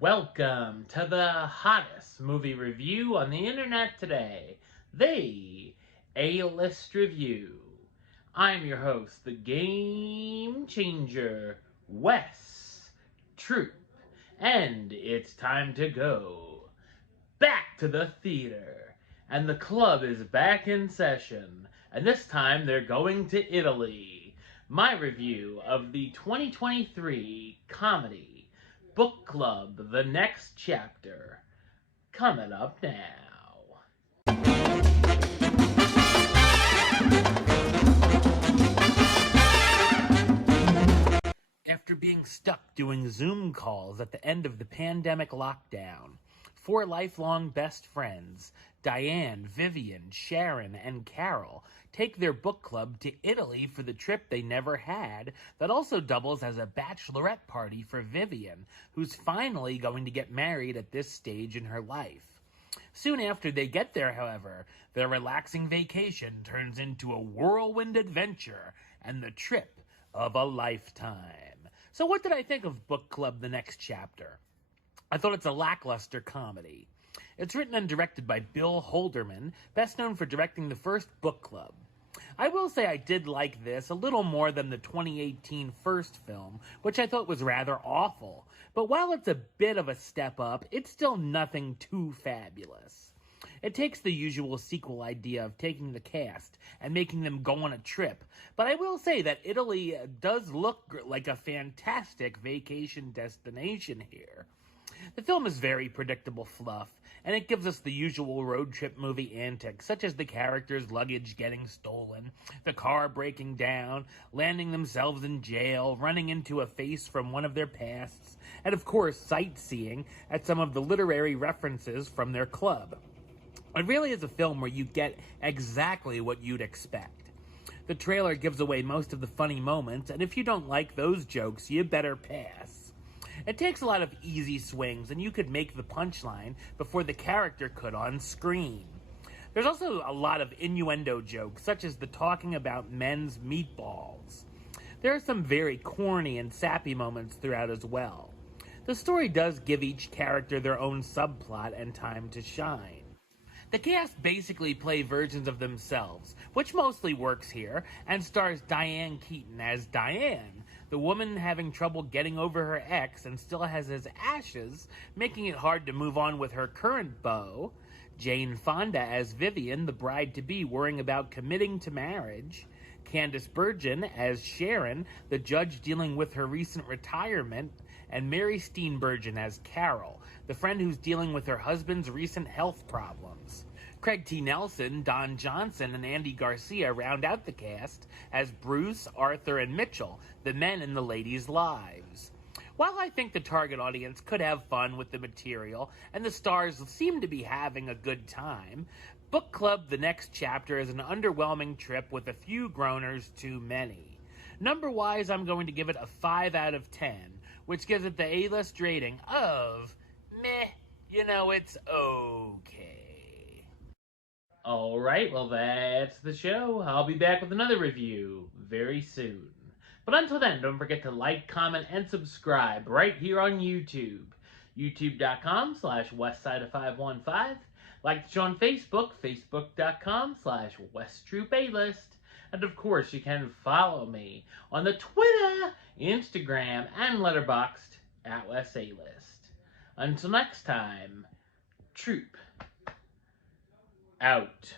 Welcome to the hottest movie review on the internet today, the A-List Review. I'm your host, the Game Changer, Wes Troop, and it's time to go back to the theater. And the club is back in session, and this time they're going to Italy. My review of the 2023 comedy Book Club, The Next Chapter, coming up now. After being stuck doing Zoom calls at the end of the pandemic lockdown, four lifelong best friends, Diane, Vivian, Sharon, and Carol, take their book club to Italy for the trip they never had that also doubles as a bachelorette party for Vivian, who's finally going to get married at this stage in her life. Soon after they get there, however, their relaxing vacation turns into a whirlwind adventure and the trip of a lifetime. So what did I think of Book Club, The Next Chapter? I thought it's a lackluster comedy. It's written and directed by Bill Holderman, best known for directing the first Book Club. I will say I did like this a little more than the 2018 first film, which I thought was rather awful. But while it's a bit of a step up, it's still nothing too fabulous. It takes the usual sequel idea of taking the cast and making them go on a trip, but I will say that Italy does look like a fantastic vacation destination here. The film is very predictable fluff, and it gives us the usual road trip movie antics, such as the characters' luggage getting stolen, the car breaking down, landing themselves in jail, running into a face from one of their pasts, and of course sightseeing at some of the literary references from their club. It really is a film where you get exactly what you'd expect. The trailer gives away most of the funny moments, and if you don't like those jokes, you better pass. It takes a lot of easy swings, and you could make the punchline before the character could on screen. There's also a lot of innuendo jokes, such as the talking about men's meatballs. There are some very corny and sappy moments throughout as well. The story does give each character their own subplot and time to shine. The cast basically play versions of themselves, which mostly works here, and stars Diane Keaton as Diane, the woman having trouble getting over her ex and still has his ashes, making it hard to move on with her current beau, Jane Fonda as Vivian, the bride-to-be worrying about committing to marriage, Candice Bergen as Sharon, the judge dealing with her recent retirement, and Mary Steenburgen as Carol, the friend who's dealing with her husband's recent health problems. Craig T. Nelson, Don Johnson, and Andy Garcia round out the cast as Bruce, Arthur, and Mitchell, the men in the ladies' lives. While I think the target audience could have fun with the material, and the stars seem to be having a good time, Book Club The Next Chapter is an underwhelming trip with a few groaners too many. Number-wise, I'm going to give it a 5 out of 10, which gives it the A-list rating of meh. It's okay. Alright, well that's the show. I'll be back with another review very soon. But until then, don't forget to like, comment, and subscribe right here on YouTube. youtube.com/westside515. Like the show on Facebook, facebook.com/WesTroopAlist. And of course, you can follow me on the Twitter, Instagram, and Letterboxd at WesAlist. Until next time, Troop out.